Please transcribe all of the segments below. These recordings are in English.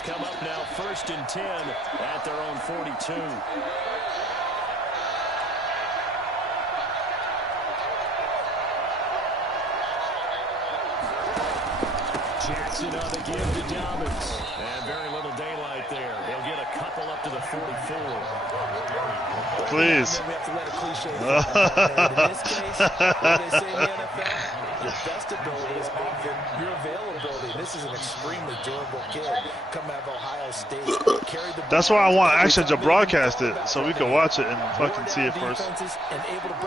Ravens come up now 1st and 10 at their own 42. Jackson on the give to Dobbins. And very little daylight there. They'll get a couple up to the 44. Please. In this case, what they say in the NFL, your best ability is often your availability. This is an extremely durable kid coming out of Ohio State. That's why I want Action to broadcast it so we can watch it and fucking see it first.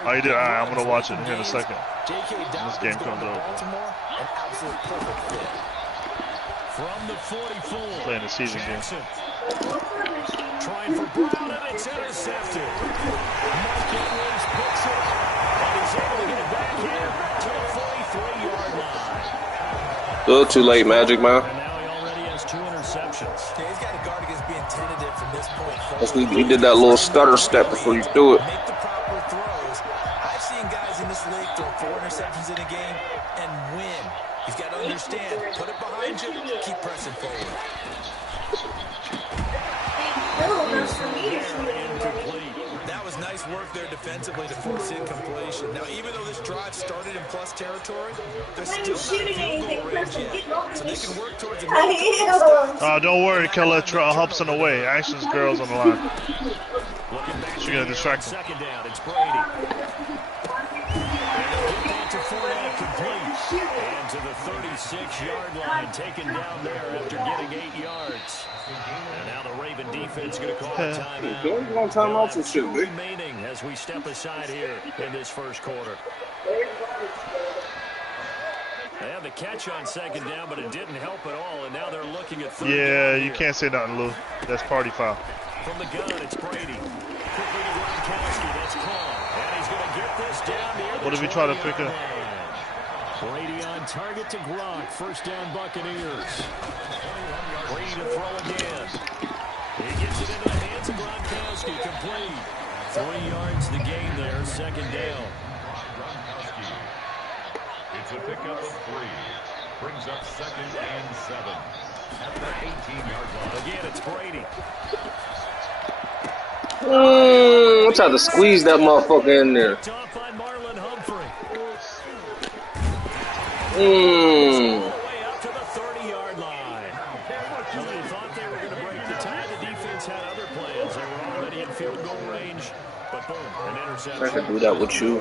Oh, you did? All right, I'm going to watch it here in a second. When this game comes over. An absolute perfect fit. From the 44. Playing the season game. Trying for Brown, and it's intercepted. Mike Edwards picks it, and he's able to get it back here to the 43-yard line. A little too late, Magic, man. And now he already has 2 interceptions. Yeah, he's got to guard against being tentative from this point forward. He did that little stutter step before you threw it. Make the proper throws. I've seen guys in this league throw 4 interceptions in a game and win. He's got to understand, put it behind you, keep pressing forward. That was nice work there defensively to force incompletion. Now, even though this drive started in plus territory, they're still not in field goal range yet. So they can work towards a don't worry, Keller helps on the way. Action's girls on the line. She's going to distract him. Second down, it's Brady. To Fournette, complete. And to the 36-yard line, taken down there after getting 8 yards. And now the Raven defense going to call a timeout. Long timeouts and shit, big. Remaining as we step aside here in this first quarter. They had the catch on second down, but it didn't help at all. And now they're looking at third Yeah, down you here. can't say nothing, Lou. That's party foul. From the gun, it's Brady. Quickly to Gronkowski. That's called. And he's going to get this down near the What if we try to pick up? Brady on target to Gronk. First down, Buccaneers. Brady to throw again. He gets it into the hands of Gronkowski. Complete. 3 yards the gain there. Second down. It's a pickup of 3. Brings up 2nd and 7. At the 18-yard line. Again, it's Brady. I'm trying to squeeze that motherfucker in there. Off by Marlon Humphrey. All the way up to the 30-yard line. Well, they thought they were going to break the tie. The defense had other plans. They were already in field goal range. But boom, an interception. I could do that with you.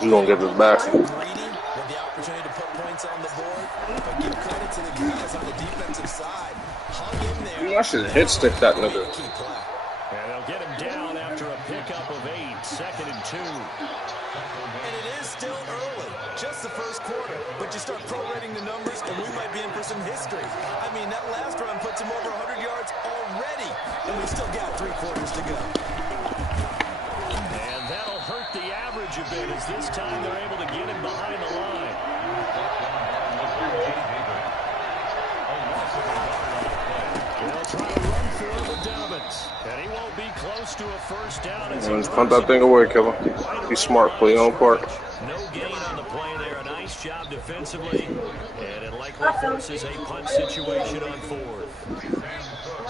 You gonna give it back. Greedy with the opportunity to put points on the board, but give credit to the guys on the defensive side. Hung in there. I should hit stick that nigga. And they'll get him down after a pickup of 8. 2nd and 2. And it is still early, just the first quarter. But you start prorating the numbers, and we might be in for some history. I mean, that last run puts him over 100 yards already, and we've still got 3 quarters to go. And that'll hurt the average a bit as this time they're able to get him behind the line. They'll try to run for it with Dobbins. And he won't be close to a first down. Let's punt that thing away, Kevin. Be smart, play your own part. No gain on the play there. A nice job defensively. And it likely forces a punt situation on 4th.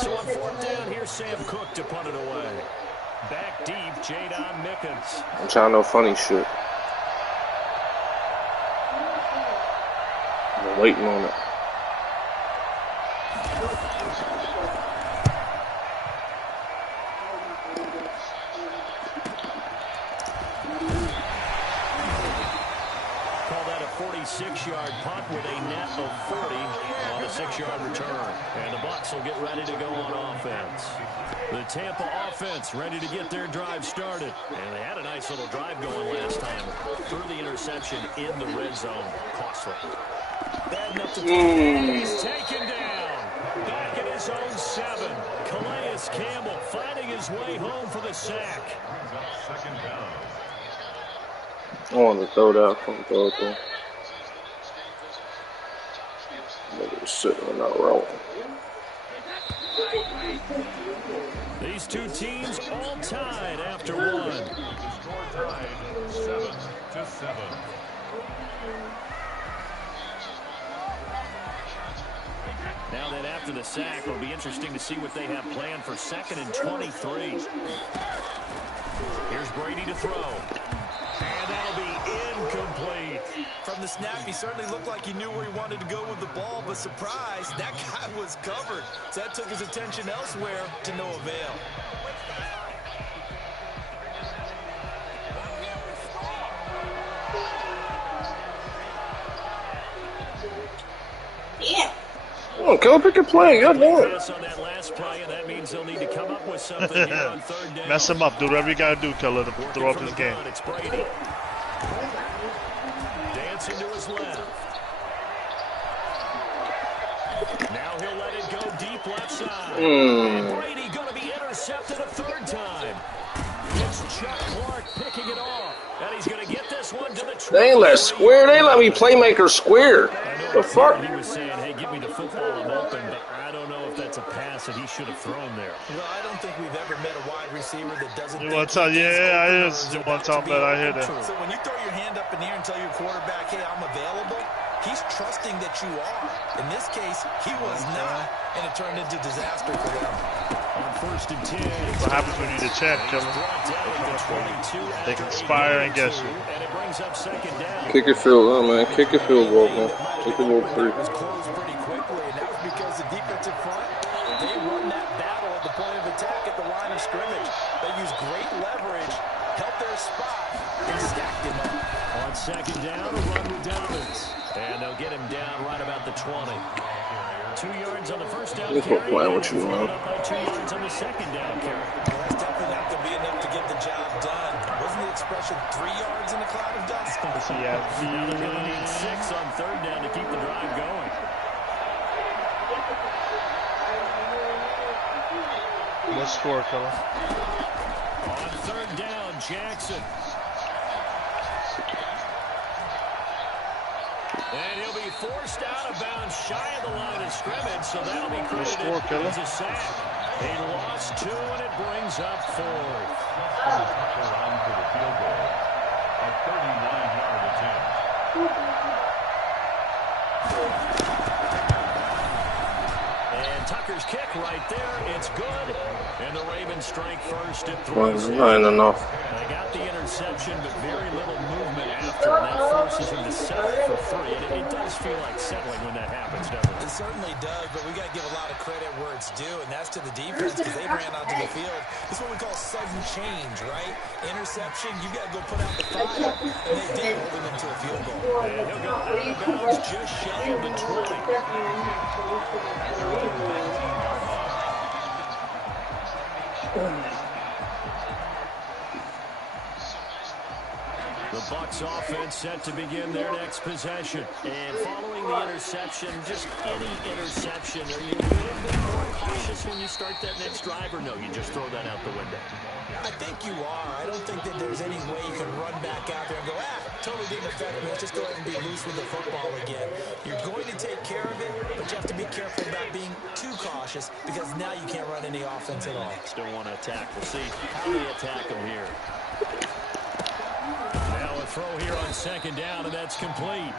So on 4th down, here's Sam Cook to punt it away. Back deep, Jadon Mickens. I'm trying no funny shit. I'm waiting on it. Call that a 46-yard punt with a net of 40 on a 6-yard return. And the Bucs will get ready to go on offense. The Tampa offense ready to get their drive started. And they had a nice little drive going last time. Threw the interception in the red zone. Costly. Bad enough to he's taken down. Back at his own 7. Calais Campbell fighting his way home for the sack. Second down. I want to throw that from throw it there. Nigga was sitting on that route. These two teams all tied after one. Score tied 7-7. Now then, after the sack, it'll be interesting to see what they have planned for 2nd and 23. Here's Brady to throw. And that'll be incomplete. From the snap, he certainly looked like he knew where he wanted to go with the ball, but surprise, that guy was covered. So that took his attention elsewhere to no avail. Yeah. Come on, Keller, pick your play. Good lord. On that last play, and that means they'll need to come up with something here on 3rd down. Mess him up. Do whatever you got to do, Keller, to throw up his game. It's Brady. Dancing to his left. Now he'll let it go deep left side. And Brady going to be intercepted a 3rd time. It's Chuck Clark picking it off. And he's going to get this one to the track. They ain't let square. They let me playmaker square. The fuck? He was saying, hey, give me the football, I'm open, but I don't know if that's a pass that he should have thrown there. Well, I don't think we've ever met a wide receiver that doesn't. You want to tell? Yeah, I hear one time that I hear that. So when you throw your hand up in the air and tell your quarterback, hey, I'm available, he's trusting that you are. In this case, he was not, and it turned into disaster for them. On 1st and 10. What happens when you need a chant, Killer? They conspire and get you. And it brings up 2nd down. Kick your field goal, man. Kick your field goal, man. Kick your goal free. It was closed pretty quickly, and that was because the defensive front, they won that battle at the point of attack at the line of scrimmage. They used great leverage, held their spot, and stacked him up. On 2nd down, a run with Donovan. And they'll get him down right about the 20. 2 yards on the 1st down Just carry. playing with you, man. Up by 2 yards on the 2nd down carry. Well, that's definitely not going to be enough to get the job done. Wasn't the expression 3 yards in a cloud of dust? Now they're going to need 6 on 3rd down to keep the drive going. What score, Keller? On 3rd down, Jackson. And he'll be forced out of bounds shy of the line of scrimmage, so that'll be credited as a sack. He lost 2, and it brings up 4th. Around for the field goal. A 39-yard attempt. And Tucker's kick right there. It's good. And the Ravens strike first at 3. Well, it's not enough. They got the interception, but very little movement after, and that forces him to settle for 3. And it does feel like settling when that happens, doesn't it? It certainly does, but we got to give a lot of credit where it's due, and that's to the defense because they ran onto the field. This is what we call sudden change, right? Interception, you got to go put out the fire, and they did, holding them to a field goal. And he'll go out of bounds just shy of the 20. The Bucs offense set to begin their next possession. And following the interception, just any interception, are you a little bit more cautious when you start that next drive, or no, you just throw that out the window? I think you are. I don't think that there's any way you can run back out there and go, totally didn't affect me. Let's just go ahead and be loose with the football again. You're going to take care of it, but you have to be careful about being too cautious because now you can't run any offense at all. Still want to attack. We'll see how they attack them here. Now a throw here on 2nd down, and that's complete.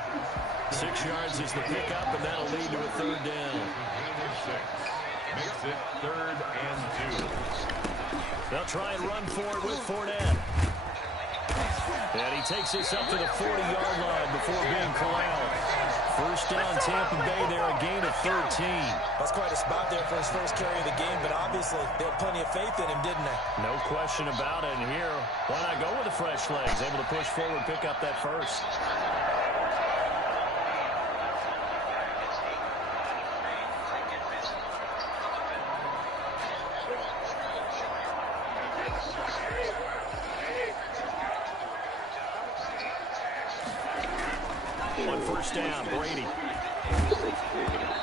6 yards is the pickup, and that'll lead to a 3rd down. Makes it 3rd and 2. They'll try and run for it with Fournette. And he takes this up to the 40-yard line before being corralled. 1st down, Tampa Bay there, a gain of 13. That's quite a spot there for his first carry of the game, but obviously they had plenty of faith in him, didn't they? No question about it. And here, why not go with the fresh legs? Able to push forward, pick up that first. On 1st down, Brady.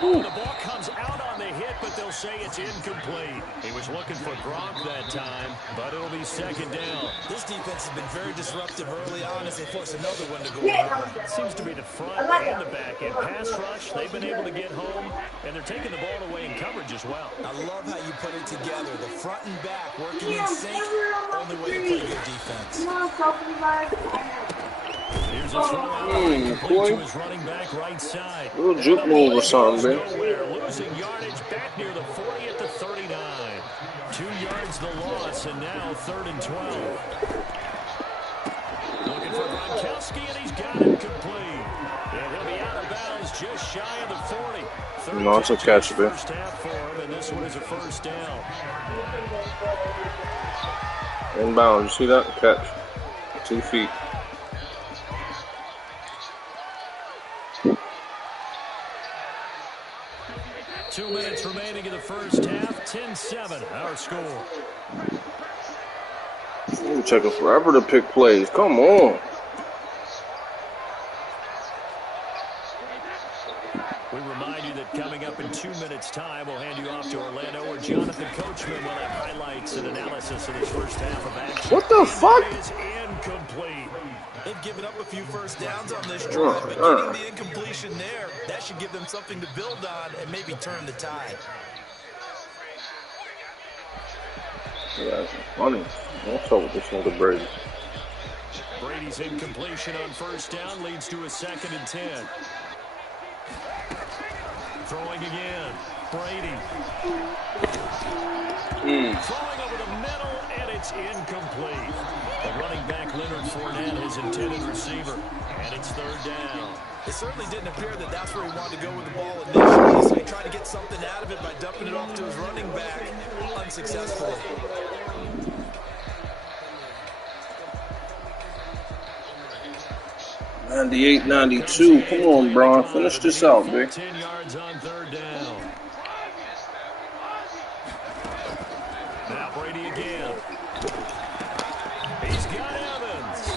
The ball comes out on the hit, but they'll say it's incomplete. He was looking for Gronk that time, but it'll be 2nd down. This defense has been very disruptive early on as they force another one to go over. It seems to be the front and the back end. Pass rush, they've been able to get home, and they're taking the ball away in coverage as well. I love how you put it together. The front and back working in sync, only way to play good defense. Here's Here's a throw out Coy. to his running back right side. Little juke move or something, man. Losing yardage back near the 40 at the 39. 2 yards the loss, and now 3rd and 12. Looking for Gronkowski, and he's got it complete. And he'll be out of bounds just shy of the 40. No, it's a catch, man. First half for him, and this one is a first down. Inbound, you see that? Catch. 2 feet. Two minutes remaining in the first half. 10-7, our score. It's taking forever to pick plays. Come on. We remind you that coming up in 2 minutes' time, we'll hand you off to Orlando, where Jonathan Coachman will have highlights and analysis of his first half of action. What the fuck? It is incomplete. They've given up a few first downs on this drive, but getting the incompletion there, that should give them something to build on and maybe turn the tide. Yeah, that's funny. What's up with this nigga Brady? Brady's incompletion on first down leads to a 2nd and 10. Throwing again. Brady. Throwing over the middle, and it's incomplete. The running back Leonard Fournette, his intended receiver, and it's 3rd down. It certainly didn't appear that that's where he wanted to go with the ball initially, so he tried to get something out of it by dumping it off to his running back unsuccessfully. $98-92. Come on, Braun. Finish this out, big. 10 yards on 3rd down. Now Brady again. He's got Evans.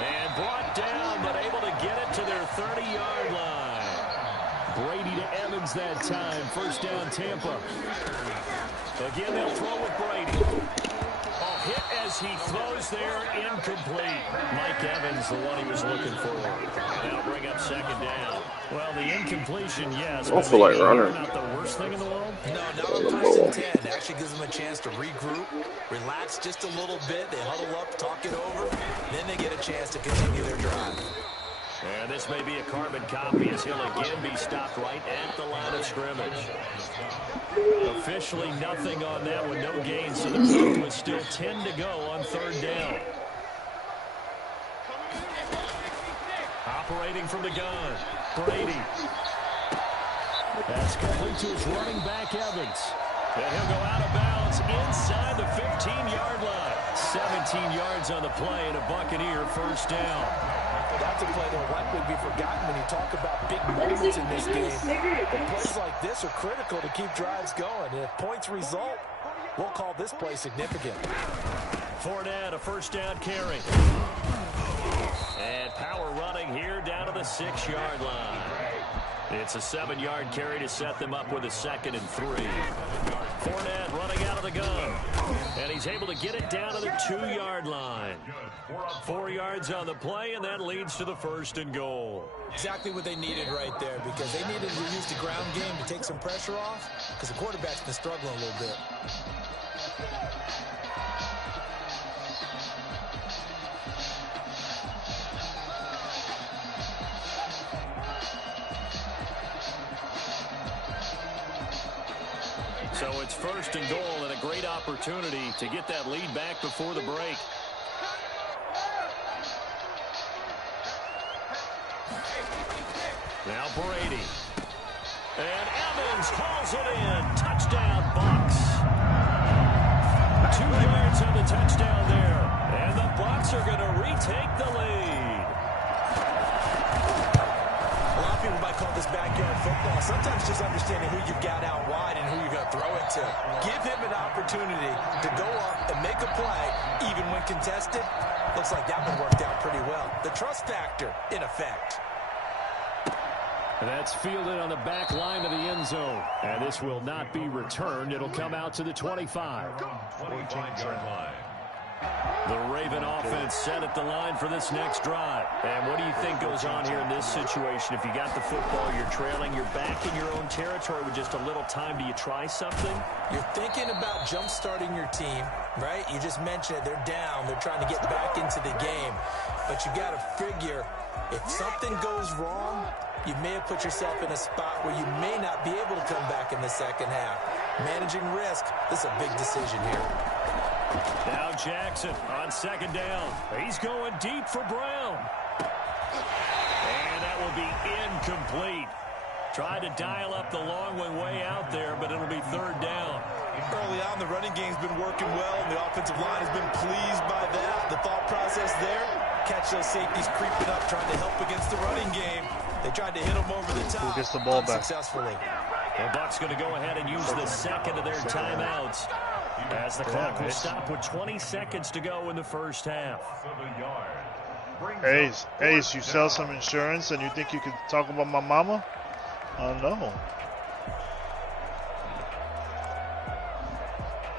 And brought down, but able to get it to their 30-yard line. Brady to Evans that time. First down, Tampa. Again, they'll throw with Brady. Hit as he throws there, incomplete. Mike Evans, the one he was looking for. And they'll bring up 2nd down. Well, the incompletion, yes. I don't feel like running. Not the worst thing in the world. No, not on 1st and 10. It actually gives them a chance to regroup, relax just a little bit. They huddle up, talk it over. Then they get a chance to continue their drive. And this may be a carbon copy as he'll again be stopped right at the line of scrimmage. Officially nothing on that with no gain, so the count was still 10 to go on 3rd down. Operating from the gun, Brady. That's complete to his running back, Evans. And he'll go out of bounds inside the 15-yard line. 17 yards on the play and a Buccaneer first down. That's a play that will likely be forgotten when you talk about big moments in this game. But plays like this are critical to keep drives going. And if points result, we'll call this play significant. Fournette, a first down carry. And power running here down to the 6-yard line. It's a 7-yard carry to set them up with a 2nd and 3. Fournette running out of the gun. And he's able to get it down to the 2-yard line. 4 yards on the play, and that leads to the 1st and goal. Exactly what they needed right there, because they needed to use the ground game to take some pressure off, because the quarterback's been struggling a little bit. So it's 1st and goal, and a great opportunity to get that lead back before the break. Now Brady. And Evans hauls it in. Touchdown, Bucs. 2 yards on the touchdown there. And the Bucs are going to retake the lead. A lot of people might call this backyard football. Sometimes just understanding who you've got out wide and who you're going to throw it to. Give him an opportunity to go up and make a play, even when contested. Looks like that one worked out pretty well. The trust factor, in effect. And that's fielded on the back line of the end zone. And this will not be returned. It'll come out to the 25. 25-yard line. The Raven offense set at the line for this next drive. And what do you think goes on here in this situation? If you got the football, you're trailing, you're back in your own territory with just a little time. Do you try something? You're thinking about jump-starting your team, right? You just mentioned it. They're down. They're trying to get back into the game. But you got to figure, if something goes wrong, you may have put yourself in a spot where you may not be able to come back in the second half. Managing risk, this is a big decision here. Now Jackson on second down. He's going deep for Brown. And that will be incomplete. Tried to dial up the long one way out there, but it'll be third down. Early on, the running game's been working well, and the offensive line has been pleased by that. The thought process there, catch those safeties creeping up, trying to help against the running game. They tried to hit them over the top. Who gets the ball back? Unsuccessfully. The Bucs going to go ahead and use the second of their timeouts, as the clock will stop with 20 seconds to go in the first half. Ace, you sell some insurance and you think you could talk about my mama? No.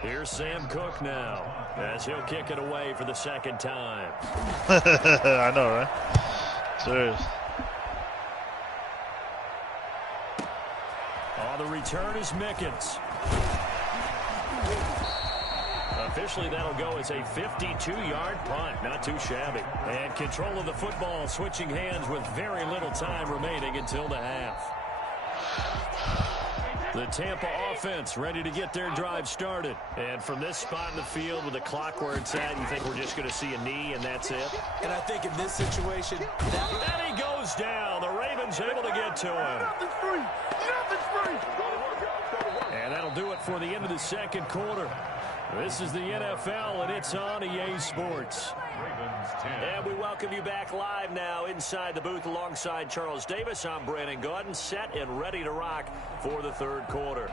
Here's Sam Cook now, as he'll kick it away for the second time. I know, right? Serious. On the return is Mickens. Officially, that'll go as a 52-yard punt. Not too shabby. And control of the football switching hands with very little time remaining until the half. The Tampa offense ready to get their drive started. And from this spot in the field with the clock where it's at, you think we're just going to see a knee and that's it? And I think in this situation, and he goes down. The Ravens able to get to him. Nothing's free. And that'll do it for the end of the second quarter. This is the NFL, and it's on EA Sports. And we welcome you back live now inside the booth alongside Charles Davis. I'm Brandon Gaudin, set and ready to rock for the third quarter.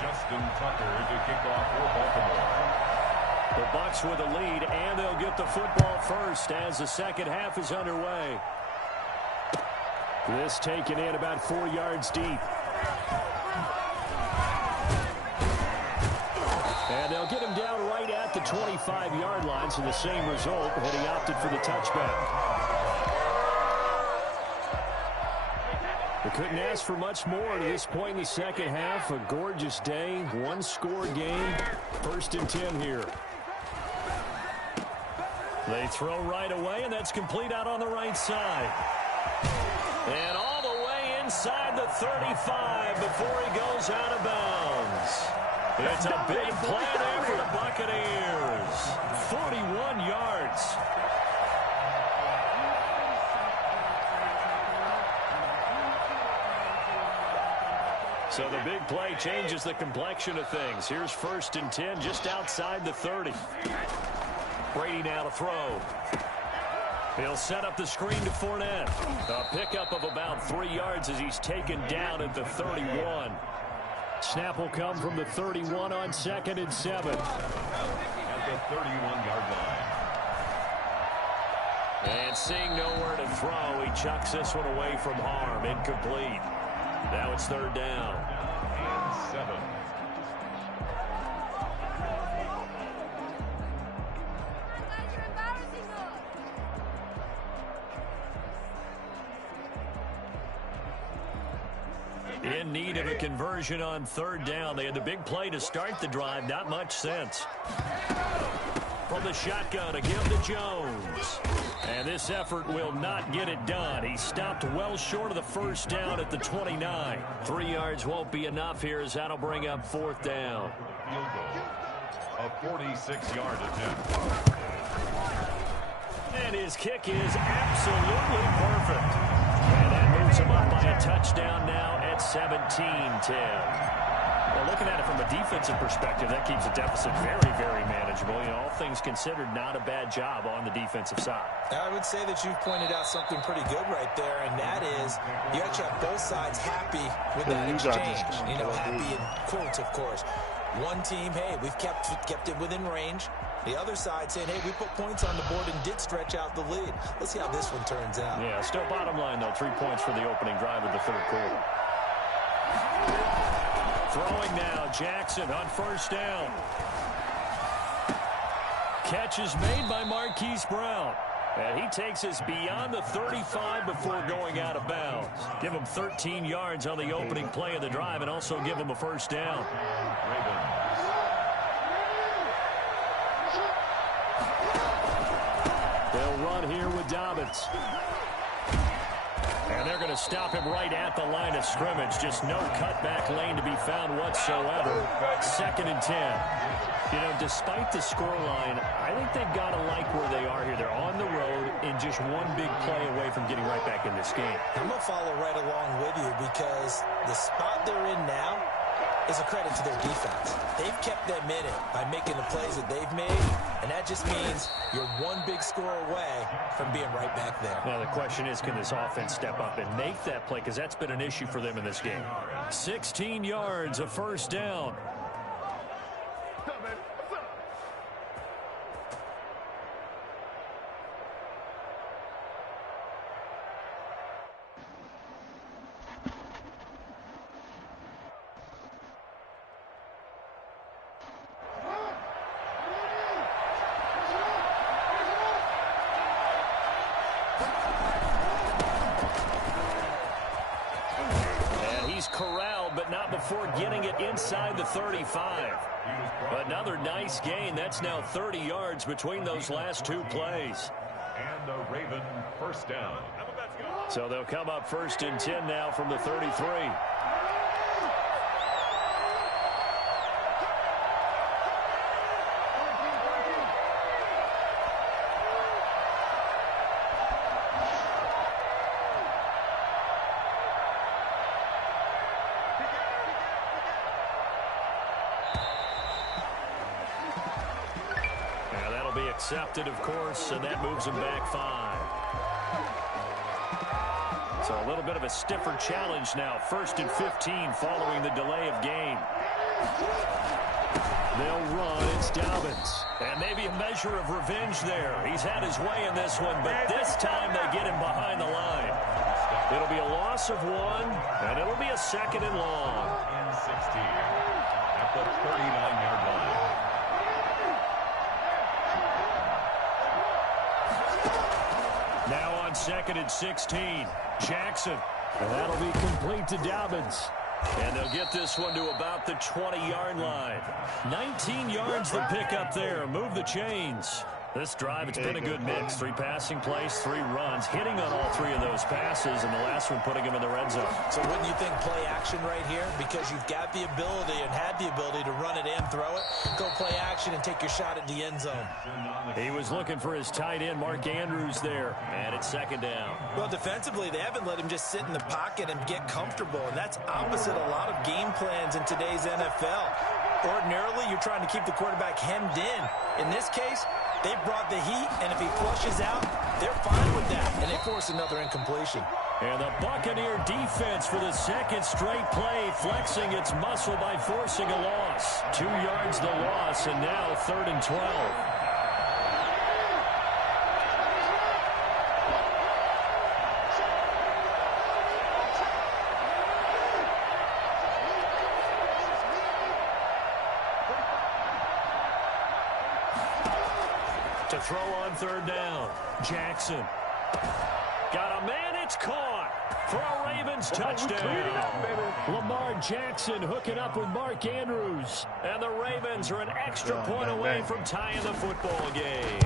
Justin Tucker to kick off for Baltimore. The Bucs with a lead, and they'll get the football first as the second half is underway. This taken in about 4 yards deep. And they'll get him down right at the 25-yard line, so the same result, but he opted for the touchback. They couldn't ask for much more to this point in the second half. A gorgeous day, one-score game, 1st and 10 here. They throw right away, and that's complete out on the right side. And all the way inside the 35 before he goes out of bounds. It's a big play there for the Buccaneers. 41 yards. So the big play changes the complexion of things. Here's 1st and 10 just outside the 30. Brady now to throw. He'll set up the screen to Fournette. A pickup of about 3 yards as he's taken down at the 31. Snap will come from the 31 on 2nd and 7. At the 31-yard line. And seeing nowhere to throw, he chucks this one away from harm. Incomplete. Now it's 3rd down. And 7. In need of a conversion on 3rd down. They had the big play to start the drive. Not much sense. From the shotgun to give to Jones. And this effort will not get it done. He stopped well short of the 1st down at the 29. 3 yards won't be enough here as that'll bring up 4th down. Field goal. A 46-yard attempt. And his kick is absolutely perfect. And that moves him up by a touchdown now at 17-10. Well, looking at it from a defensive perspective, that keeps the deficit very, very manageable. You know, all things considered, not a bad job on the defensive side. I would say that you've pointed out something pretty good right there, and that is you actually have both sides happy with that exchange. You know, happy in quotes, of course. One team, hey, we've kept it within range. The other side saying, hey, we put points on the board and did stretch out the lead. Let's see how this one turns out. Yeah, still bottom line, though. 3 points for the opening drive of the 3rd quarter. Throwing now, Jackson on 1st down. Catch is made by Marquise Brown. And he takes us beyond the 35 before going out of bounds. Give him 13 yards on the opening play of the drive and also give him a first down. They'll run here with Dobbins. And they're going to stop him right at the line of scrimmage. Just no cutback lane to be found whatsoever. 2nd and 10. You know, despite the scoreline, I think they've got to like where they are here. They're on the road and just one big play away from getting right back in this game. I'm going to follow right along with you because the spot they're in now is a credit to their defense. They've kept them in it by making the plays that they've made, and that just means you're one big score away from being right back there. Now, the question is, can this offense step up and make that play? Because that's been an issue for them in this game. 16 yards, a first down. Corralled, but not before getting it inside the 35. Another nice gain. That's now 30 yards between those last two plays. And the Raven first down. So they'll come up 1st and 10 now from the 33. Accepted, of course, and that moves him back 5. So a little bit of a stiffer challenge now. 1st and 15 following the delay of game. They'll run. It's Dobbins. And maybe a measure of revenge there. He's had his way in this one, but this time they get him behind the line. It'll be a loss of 1, and it'll be a 2nd and long. And 16 at the 39-yard line. Now on 2nd and 16, Jackson. And that'll be complete to Dobbins. And they'll get this one to about the 20-yard line. 19 yards to pick up there. Move the chains. This drive, it's been a good mix. 3 passing plays, 3 runs, hitting on all 3 of those passes, and the last one putting him in the red zone. So wouldn't you think play action right here? Because you've got the ability and had the ability to run it and throw it. Go play action and take your shot at the end zone. He was looking for his tight end, Mark Andrews, there. And it's 2nd down. Well, defensively, they haven't let him just sit in the pocket and get comfortable, and that's opposite a lot of game plans in today's NFL. Ordinarily, you're trying to keep the quarterback hemmed in. In this case, they brought the heat, and if he flushes out, they're fine with that, and they force another incompletion. And the Buccaneer defense for the 2nd straight play, flexing its muscle by forcing a loss. 2 yards the loss, and now 3rd and 12. To throw on 3rd down. Jackson. Got a man, it's caught for a Ravens touchdown. Lamar Jackson hooking up with Mark Andrews. And the Ravens are an extra point away from tying the football game.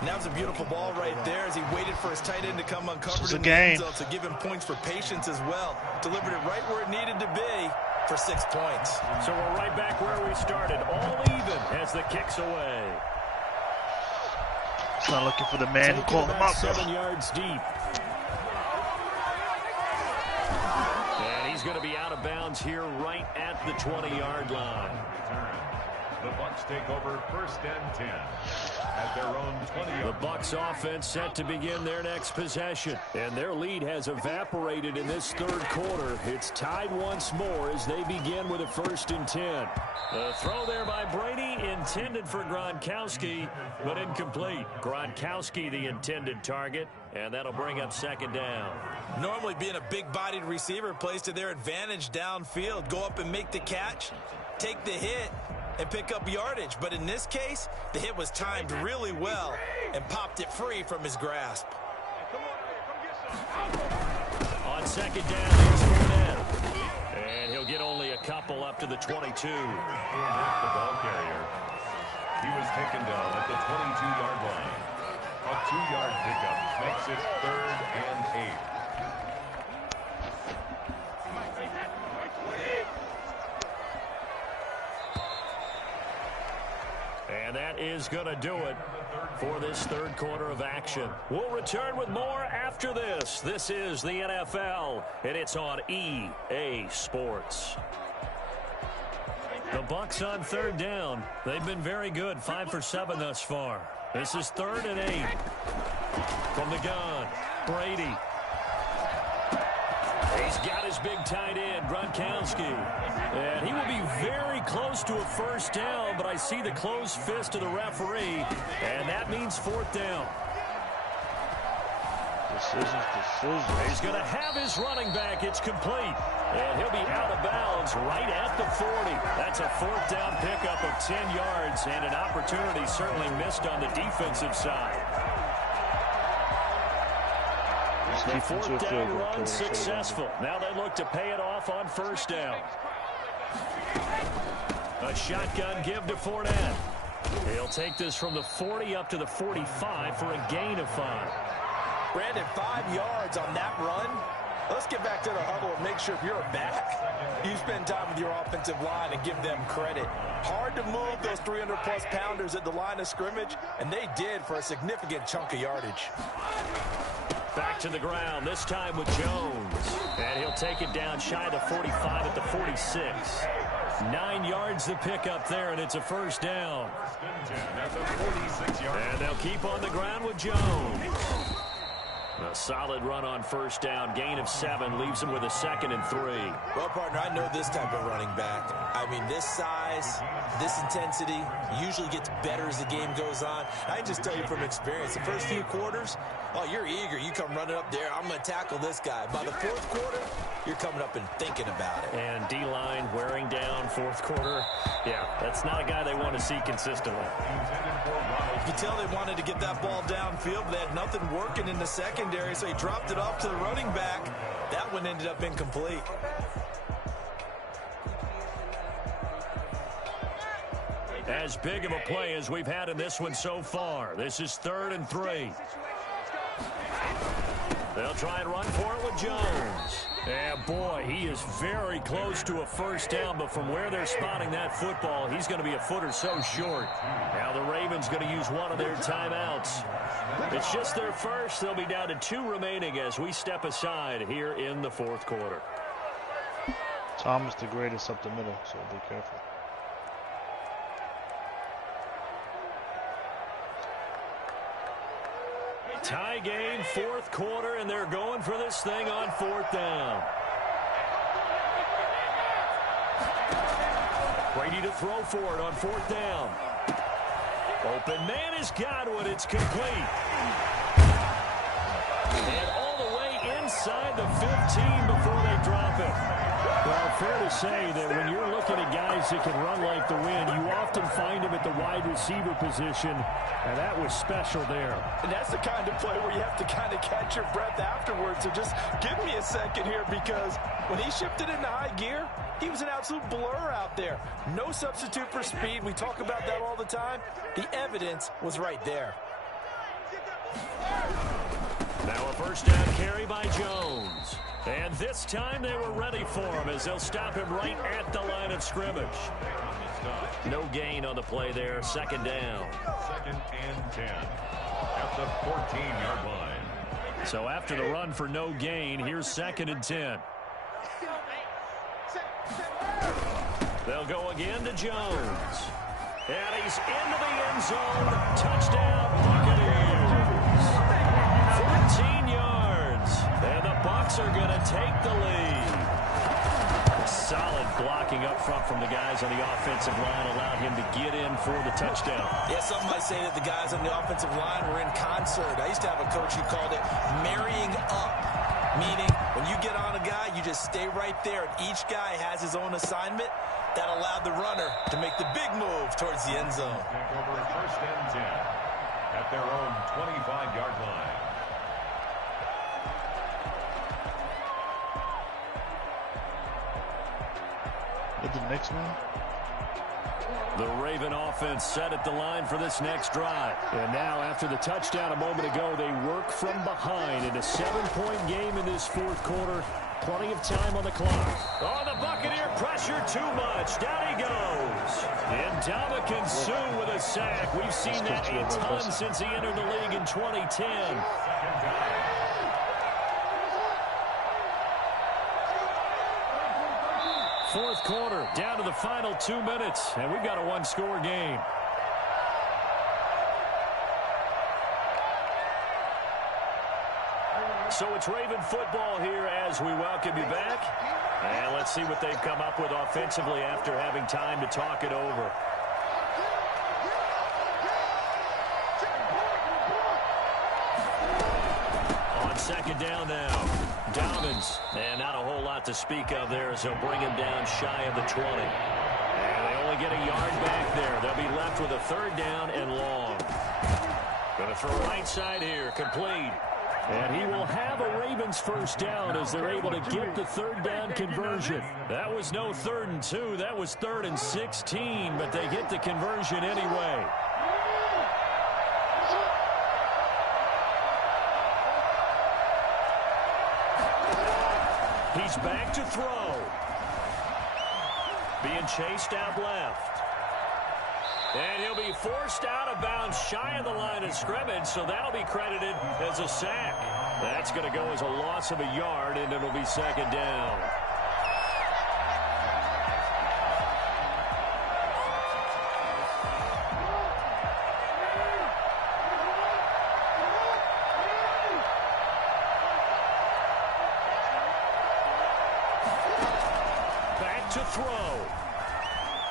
And that was a beautiful ball right there as he waited for his tight end to come uncovered in the end zone to give him points for patience as well. Delivered it right where it needed to be for 6 points. So we're right back where we started, all even as the kick's away. He's not looking for the man who called him up. 7 yards deep. And he's going to be out of bounds here right at the 20-yard line. The Bucs take over 1st and 10 at their own 20. The Bucs offense set to begin their next possession. And their lead has evaporated in this 3rd quarter. It's tied once more as they begin with a 1st and 10. The throw there by Brady, intended for Gronkowski, but incomplete. Gronkowski the intended target, and that'll bring up 2nd down. Normally being a big-bodied receiver plays to their advantage downfield. Go up and make the catch, take the hit, and pick up yardage. But in this case, the hit was timed really well and popped it free from his grasp. On second down, here's Fournette. And he'll get only a couple up to the 22. The ball carrier. He was taken down at the 22-yard line. A 2-yard pickup makes it 3rd and 8. And that is going to do it for this third quarter of action. We'll return with more after this. This is the NFL, and it's on EA Sports. The Bucs on third down. They've been very good, 5 for 7 thus far. This is 3rd and 8. From the gun, Brady. He's got his big tight end, Gronkowski. And he will be very close to a first down, but I see the closed fist of the referee, and that means 4th down. Decision. He's going to have his running back. It's complete. And he'll be out of bounds right at the 40. That's a 4th down pickup of 10 yards, and an opportunity certainly missed on the defensive side. The 4th down run successful. Now they look to pay it off on first down. A shotgun give to Fournette. He'll take this from the 40 up to the 45 for a gain of 5. Brandon, 5 yards on that run. Let's get back to the huddle and make sure if you're a back, you spend time with your offensive line and give them credit. Hard to move those 300-plus pounders at the line of scrimmage, and they did for a significant chunk of yardage. Back to the ground, this time with Jones. And he'll take it down shy of the 45 at the 46. 9 yards to pick up there, and it's a first down. And they'll keep on the ground with Jones. A solid run on first down. Gain of 7 leaves him with a 2nd and 3. Well, partner, I know this type of running back. I mean, this size, this intensity usually gets better as the game goes on. I can just tell you from experience, the first few quarters, oh, you're eager. You come running up there, I'm going to tackle this guy. By the 4th quarter, you're coming up and thinking about it. And D-line wearing down 4th quarter. Yeah, that's not a guy they want to see consistently. You can tell they wanted to get that ball downfield, but they had nothing working in the secondary, so he dropped it off to the running back. That one ended up incomplete. As big of a play as we've had in this one so far. This is 3rd and 3. They'll try and run for it with Jones. And boy, he is very close to a first down, but from where they're spotting that football, he's going to be a foot or so short. Now the Ravens going to use one of their timeouts. It's just their first. They'll be down to 2 remaining as we step aside here in the 4th quarter. Thomas the greatest up the middle, so be careful. Tie game, 4th quarter, and they're going for this thing on 4th down. Brady to throw for it on 4th down. Open man is Godwin. It's complete. And all the way inside the 15 before they drop it. Well, fair to say that when you're looking at guys that can run like the wind, you often find them at the wide receiver position, and that was special there. And that's the kind of play where you have to kind of catch your breath afterwards. So just give me a second here, because when he shifted into high gear, he was an absolute blur out there. No substitute for speed. We talk about that all the time. The evidence was right there. Now a first down carry by Jones. And this time they were ready for him as they'll stop him right at the line of scrimmage. No gain on the play there. 2nd down. 2nd and 10 at the 14-yard line. So after the run for no gain, here's 2nd and 10. They'll go again to Jones. And he's into the end zone. Touchdown, Buccaneers. 14 yards. And the Bucs are going to take the lead. Solid blocking up front from the guys on the offensive line allowed him to get in for the touchdown. Yeah, some might say that the guys on the offensive line were in concert. I used to have a coach who called it marrying up, meaning when you get on a guy, you just stay right there, and each guy has his own assignment. That allowed the runner to make the big move towards the end zone. Take over 1st and 10 at their own 25-yard line. Get the next one. The Raven offense set at the line for this next drive. And now, after the touchdown a moment ago, they work from behind in a 7-point game in this 4th quarter. Plenty of time on the clock. Oh, the Buccaneer pressure too much. Down he goes. And Ndamukong Suh with a sack. We've seen that a ton since he entered the league in 2010. Fourth quarter, down to the final 2 minutes, and we've got a one-score game. So it's Raven football here as we welcome you back. And let's see what they've come up with offensively after having time to talk it over. On second down now, Dobbins. And not a whole lot to speak of there as they'll bring him down shy of the 20. And they only get a yard back there. They'll be left with a 3rd down and long. Going to throw right side here, complete. And he will have a Ravens 1st down as they're able to get the 3rd down conversion. That was no 3rd and 2. That was 3rd and 16, but they get the conversion anyway. He's back to throw. Being chased out left. And he'll be forced out of bounds shy of the line of scrimmage, so that'll be credited as a sack. That's going to go as a loss of a yard, and it'll be 2nd down. Back to throw.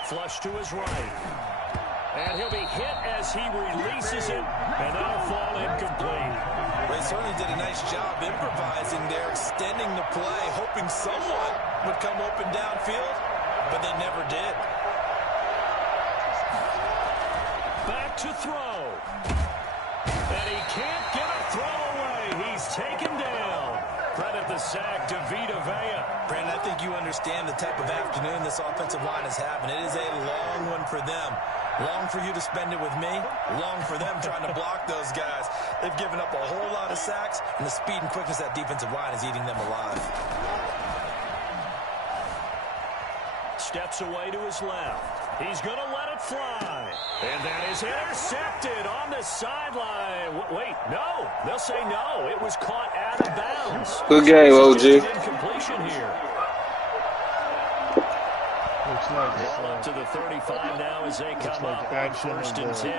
Flush to his right. And he'll be hit as he releases it, and that'll fall incomplete. They certainly did a nice job improvising there, extending the play, hoping someone would come open downfield, but they never did. Back to throw. And he can't get a throw away. He's taken down. Credit the sack to Vita Vea. Brandon, I think you understand the type of afternoon this offensive line is having. It is a long one for them. Long for you to spend it with me. Long for them trying to block those guys. They've given up a whole lot of sacks, and the speed and quickness of that defensive line is eating them alive. Steps away to his left. He's going to let it fly. And that is intercepted on the sideline. Wait, no. They'll say no. It was caught out of bounds. Good game, OG. Incompletion here. Ball up to the 35 now as they come up on 1st and 10.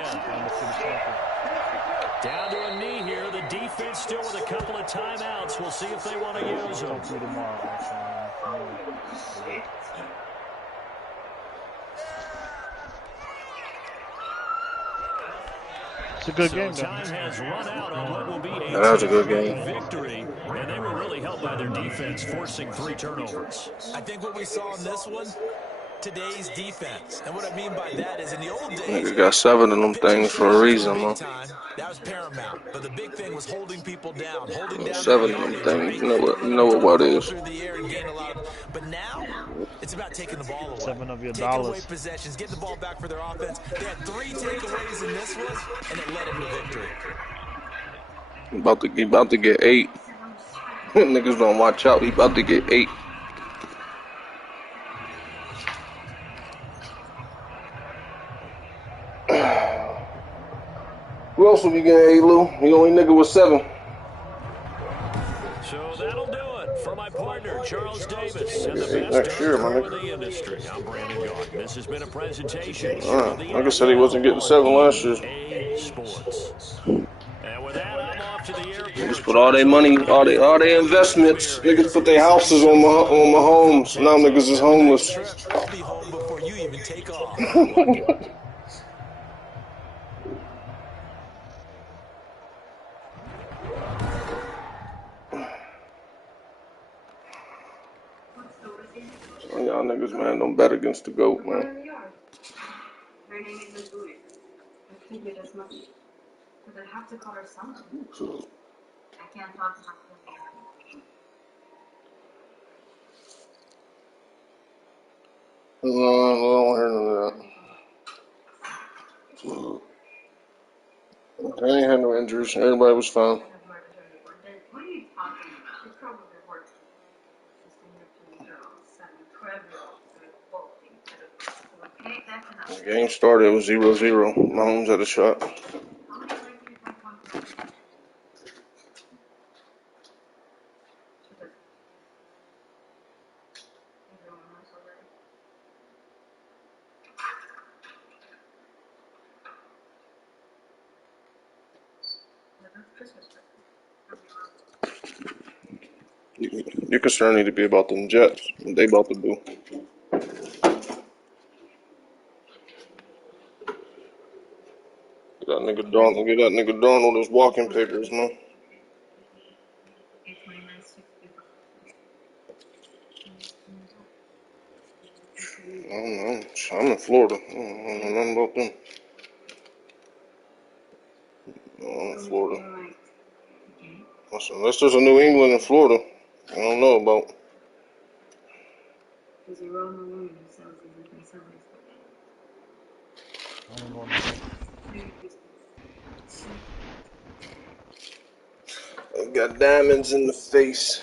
Down to a knee here. The defense still with a couple of timeouts. We'll see if they want to use them. It's a good game, time has run out on what will be that was a good game. Victory, and they were really helped by their defense, forcing 3 turnovers. I think what we saw in this one, today's defense. And what I mean by that is in the old days, Nigga got 7 of them things for a reason, man. That was paramount. But the big thing was holding people down, holding down 7 of them things. You know what it is. But now it's about taking the ball away. 7 of your taking away dollars. possessions, getting the ball back for their offense. They had 3 takeaways in this one, and it led them to victory. He about to get 8. Niggas don't watch out. He about to get 8. Who else will be getting 8, Lou? He only nigga with 7. So that'll do it for my partner, Charles Davis, and the best in the industry. I'm Brandon Gordon. This has been a presentation. Like I said, he wasn't getting 7 last year. Sports. And with that, I'm off to the airport. Niggas put all their money, all their investments. Niggas put their houses on my homes. Now niggas is homeless. I'll be home before you even take off. y'all niggas, man, don't bet against the GOAT, man. Her name isn't Louis. I figured as much. But I have to call her something. I can't talk to her. No, I don't hear none of that. I ain't had no injuries. Everybody was fine. What are you talking about? She probably worked. She's been here to girls, 12-year-olds, they're bolting. Okay, that's enough. The game started, it was 0-0. Mahomes had a shot. How many likely if I come to you? Everyone knows already. That's Christmas present. Your concern need to be about them Jets. What they about to do. Get that nigga Darnold his walking papers, man. I don't know. I'm in Florida. I don't know nothing about them. I'm in Florida. Unless there's a New England in Florida, I don't know about. There's a Roma woman who sells these in Sunday I got diamonds in the face.